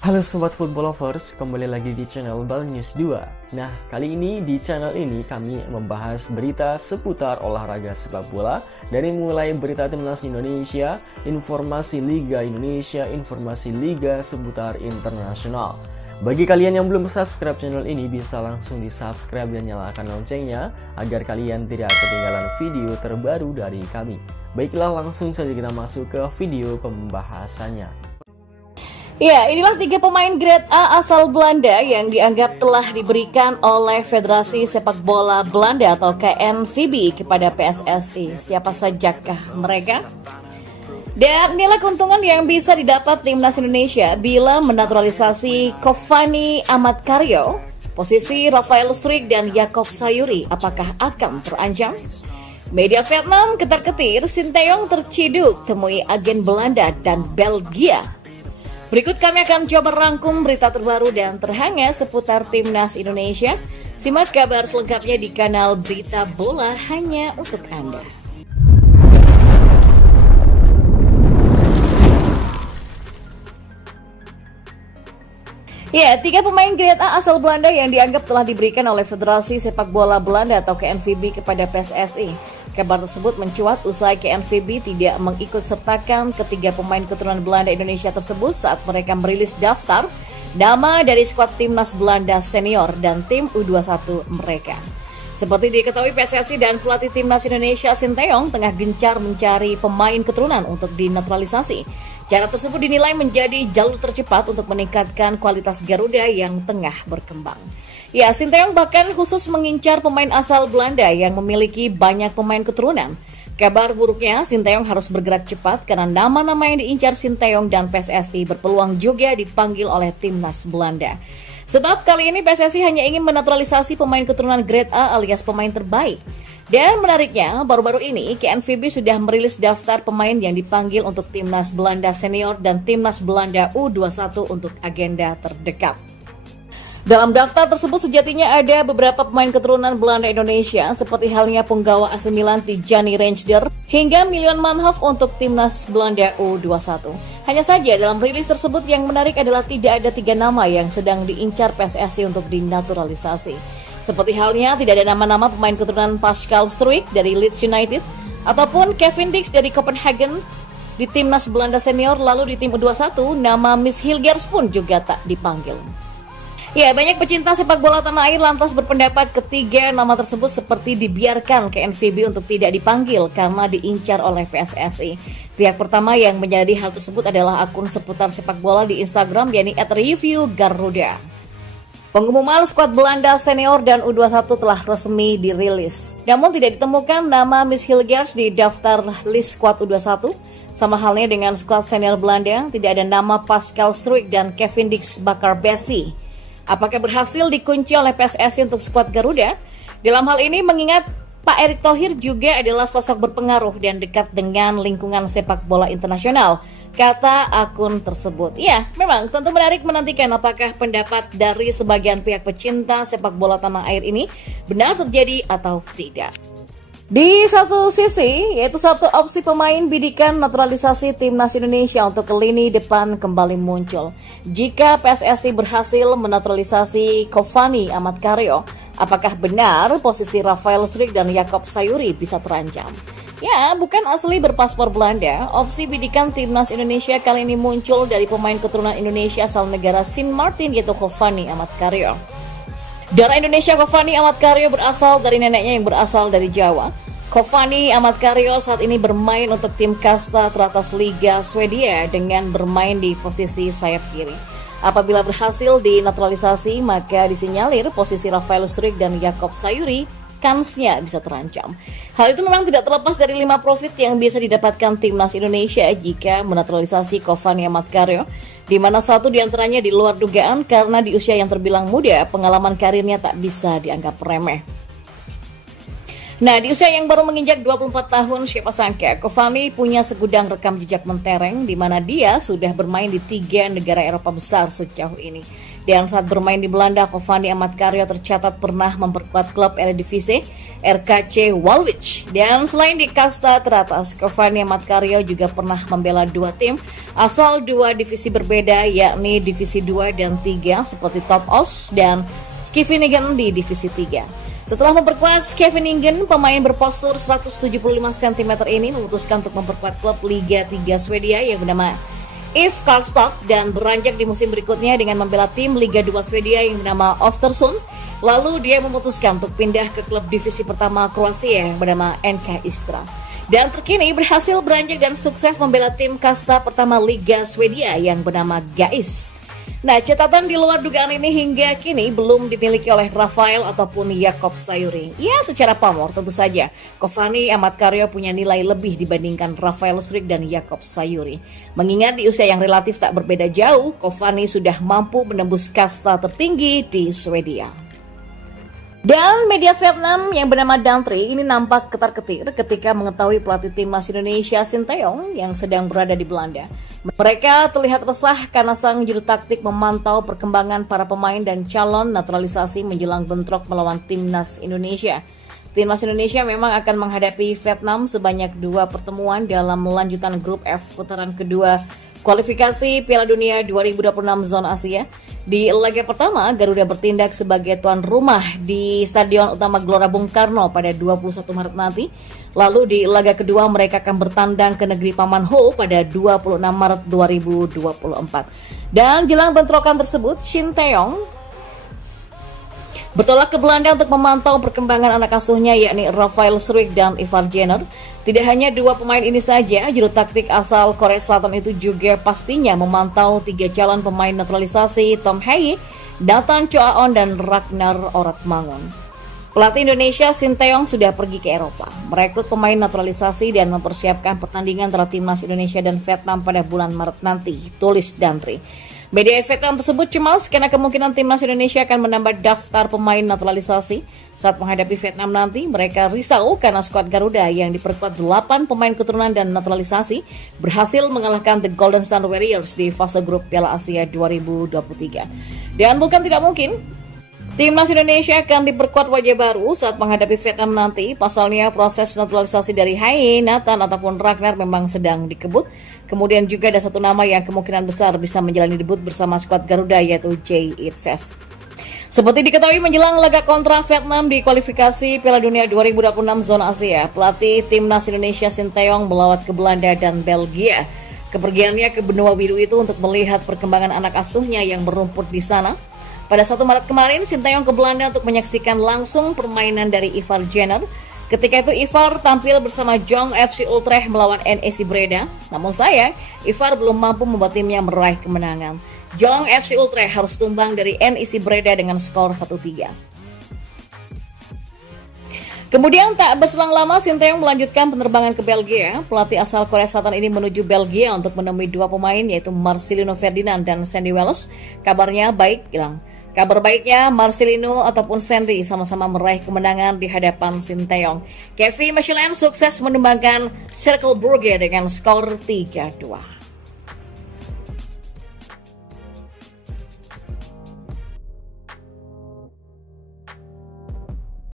Halo Sobat Football Lovers, kembali lagi di channel Bal News 2. Nah, kali ini di channel ini kami membahas berita seputar olahraga sepak bola. Dari mulai berita timnas Indonesia, informasi Liga Indonesia, informasi Liga seputar internasional. Bagi kalian yang belum subscribe channel ini, bisa langsung di subscribe dan nyalakan loncengnya agar kalian tidak ketinggalan video terbaru dari kami. Baiklah, langsung saja kita masuk ke video pembahasannya. Ya, inilah 3 pemain grade A asal Belanda yang dianggap telah diberikan oleh Federasi Sepak Bola Belanda atau KNVB kepada PSSI. Siapa sajakah mereka? Dan inilah keuntungan yang bisa didapat timnas Indonesia bila menaturalisasi Cavani Amatkaryo, posisi Rafael Struijk dan Jakob Sayuri apakah akan terancam? Media Vietnam ketar-ketir, Sinteyong terciduk temui agen Belanda dan Belgia. Berikut kami akan coba rangkum berita terbaru dan terhangat seputar timnas Indonesia. Simak kabar selengkapnya di kanal Berita Bola hanya untuk Anda. Ya, 3 pemain grade A asal Belanda yang dianggap telah diberikan oleh Federasi Sepak Bola Belanda atau KNVB kepada PSSI. Kabar tersebut mencuat usai KNVB tidak mengikutsertakan ketiga pemain keturunan Belanda Indonesia tersebut saat mereka merilis daftar nama dari skuad timnas Belanda senior dan tim U21 mereka. Seperti diketahui, PSSI dan pelatih timnas Indonesia Sinteyong tengah gencar mencari pemain keturunan untuk dinaturalisasi. Cara tersebut dinilai menjadi jalur tercepat untuk meningkatkan kualitas Garuda yang tengah berkembang. Ya, Sinteyong bahkan khusus mengincar pemain asal Belanda yang memiliki banyak pemain keturunan. Kabar buruknya, Sinteyong harus bergerak cepat karena nama-nama yang diincar Sinteyong dan PSSI berpeluang juga dipanggil oleh timnas Belanda. Sebab kali ini PSSI hanya ingin menaturalisasi pemain keturunan grade A alias pemain terbaik. Dan menariknya, baru-baru ini KNVB sudah merilis daftar pemain yang dipanggil untuk timnas Belanda senior dan timnas Belanda U21 untuk agenda terdekat. Dalam daftar tersebut sejatinya ada beberapa pemain keturunan Belanda Indonesia seperti halnya penggawa AC Milan Tijani Reijnder hingga Milan Manhoef untuk timnas Belanda U21. Hanya saja dalam rilis tersebut yang menarik adalah tidak ada 3 nama yang sedang diincar PSSI untuk dinaturalisasi. Seperti halnya tidak ada nama-nama pemain keturunan Pascal Struijk dari Leeds United ataupun Kevin Dix dari Copenhagen di timnas Belanda senior, lalu di tim U21 nama Miss Hilgers pun juga tak dipanggil. Ya, banyak pecinta sepak bola tanah air lantas berpendapat ketiga nama tersebut seperti dibiarkan ke KNVB untuk tidak dipanggil karena diincar oleh PSSI. Pihak pertama yang menjadi hal tersebut adalah akun seputar sepak bola di Instagram yakni @reviewgaruda. Pengumuman skuad Belanda senior dan U21 telah resmi dirilis. Namun tidak ditemukan nama Miss Hilgers di daftar list skuad U21. Sama halnya dengan skuad senior Belanda, tidak ada nama Pascal Struijk dan Kevin Dix Bakarbesi. Apakah berhasil dikunci oleh PSSI untuk skuad Garuda? Dalam hal ini mengingat Pak Erick Thohir juga adalah sosok berpengaruh dan dekat dengan lingkungan sepak bola internasional, kata akun tersebut. Ya, memang tentu menarik menantikan apakah pendapat dari sebagian pihak pecinta sepak bola tanah air ini benar terjadi atau tidak. Di satu sisi, yaitu satu opsi pemain bidikan naturalisasi timnas Indonesia untuk ke lini depan kembali muncul. Jika PSSI berhasil menaturalisasi Cavani Amatkaryo, apakah benar posisi Rafael Struijk dan Jakob Sayuri bisa terancam? Ya, bukan asli berpaspor Belanda, opsi bidikan timnas Indonesia kali ini muncul dari pemain keturunan Indonesia asal negara Sint Maarten yaitu Cavani Amatkaryo. Darah Indonesia Cavani Amatkaryo berasal dari neneknya yang berasal dari Jawa. Cavani Amatkaryo saat ini bermain untuk tim kasta teratas Liga Swedia dengan bermain di posisi sayap kiri. Apabila berhasil dinaturalisasi, maka disinyalir posisi Rafael Struijk dan Jakob Sayuri kansnya bisa terancam. Hal itu memang tidak terlepas dari 5 profit yang bisa didapatkan timnas Indonesia jika menaturalisasi Cavani Amatkaryo, di mana satu diantaranya di luar dugaan karena di usia yang terbilang muda, pengalaman karirnya tak bisa dianggap remeh. Nah, di usia yang baru menginjak 24 tahun, siapa sangka Cavani punya segudang rekam jejak mentereng di mana dia sudah bermain di 3 negara Eropa besar sejauh ini. Dan saat bermain di Belanda, Cavani Ahmad Karyo tercatat pernah memperkuat klub Eredivisie RKC Waalwijk. Dan selain di kasta teratas, Cavani Ahmad Karyo juga pernah membela 2 tim asal 2 divisi berbeda, yakni Divisi 2 dan 3 seperti Top Os dan Scheveningen di Divisi 3. Setelah memperkuat Scheveningen, pemain berpostur 175 cm ini memutuskan untuk memperkuat klub Liga 3 Swedia yang bernama IF Karlstad dan beranjak di musim berikutnya dengan membela tim Liga 2 Swedia yang bernama Östersund. Lalu dia memutuskan untuk pindah ke klub divisi pertama Kroasia yang bernama NK Istra. Dan terkini berhasil beranjak dan sukses membela tim kasta pertama Liga Swedia yang bernama GAIS. Nah, catatan di luar dugaan ini hingga kini belum dimiliki oleh Rafael ataupun Jakob Sayuri. Ya, secara pamor tentu saja Cavani Ahmad Karyo punya nilai lebih dibandingkan Rafael Struijk dan Jakob Sayuri. Mengingat di usia yang relatif tak berbeda jauh, Cavani sudah mampu menembus kasta tertinggi di Swedia. Dan media Vietnam yang bernama Dantri ini nampak ketar-ketir ketika mengetahui pelatih timnas Indonesia Sinteyong yang sedang berada di Belanda. Mereka terlihat resah karena sang juru taktik memantau perkembangan para pemain dan calon naturalisasi menjelang bentrok melawan timnas Indonesia. Timnas Indonesia memang akan menghadapi Vietnam sebanyak 2 pertemuan dalam lanjutan grup F putaran kedua kualifikasi Piala Dunia 2026 zona Asia. Di laga pertama, Garuda bertindak sebagai tuan rumah di Stadion Utama Gelora Bung Karno pada 21 Maret nanti. Lalu di laga kedua mereka akan bertandang ke negeri Paman Ho pada 26 Maret 2024. Dan jelang bentrokan tersebut, Sinteyong bertolak ke Belanda untuk memantau perkembangan anak asuhnya yakni Rafael Struijk dan Ivar Jenner. Tidak hanya 2 pemain ini saja, juru taktik asal Korea Selatan itu juga pastinya memantau 3 calon pemain naturalisasi Tom Haye, Nathan Choaon dan Ragnar Oratmangun. Pelatih Indonesia Sinteyong sudah pergi ke Eropa, merekrut pemain naturalisasi dan mempersiapkan pertandingan antara timnas Indonesia dan Vietnam pada bulan Maret nanti, tulis Dantri. Media Vietnam tersebut cemas karena kemungkinan timnas Indonesia akan menambah daftar pemain naturalisasi. Saat menghadapi Vietnam nanti, mereka risau karena skuad Garuda yang diperkuat 8 pemain keturunan dan naturalisasi berhasil mengalahkan The Golden Star Warriors di fase grup Piala Asia 2023. Dan bukan tidak mungkin, timnas Indonesia akan diperkuat wajah baru saat menghadapi Vietnam nanti. Pasalnya proses naturalisasi dari Haye, Nathan ataupun Ragnar memang sedang dikebut. Kemudian juga ada 1 nama yang kemungkinan besar bisa menjalani debut bersama skuad Garuda yaitu Jay Itzes. Seperti diketahui menjelang laga kontra Vietnam di kualifikasi Piala Dunia 2026 zona Asia, pelatih timnas Indonesia Sinteyong melawat ke Belanda dan Belgia. Kepergiannya ke benua biru itu untuk melihat perkembangan anak asuhnya yang merumput di sana. Pada 1 Maret kemarin, Sinteyong ke Belanda untuk menyaksikan langsung permainan dari Ivar Jenner. Ketika itu Ivar tampil bersama Jong FC Utrecht melawan NEC Breda. Namun sayang, Ivar belum mampu membuat timnya meraih kemenangan. Jong FC Utrecht harus tumbang dari NEC Breda dengan skor 1-3. Kemudian tak berselang lama, Sinteyong melanjutkan penerbangan ke Belgia. Pelatih asal Korea Selatan ini menuju Belgia untuk menemui 2 pemain yaitu Marcelino Ferdinand dan Sandy Wells. Kabarnya baik, hilang. Kabar baiknya, Marcelino ataupun Sandy sama-sama meraih kemenangan di hadapan Sinteyong. Kevin Mechelen sukses menumbangkan Cercle Brugge dengan skor 3-2.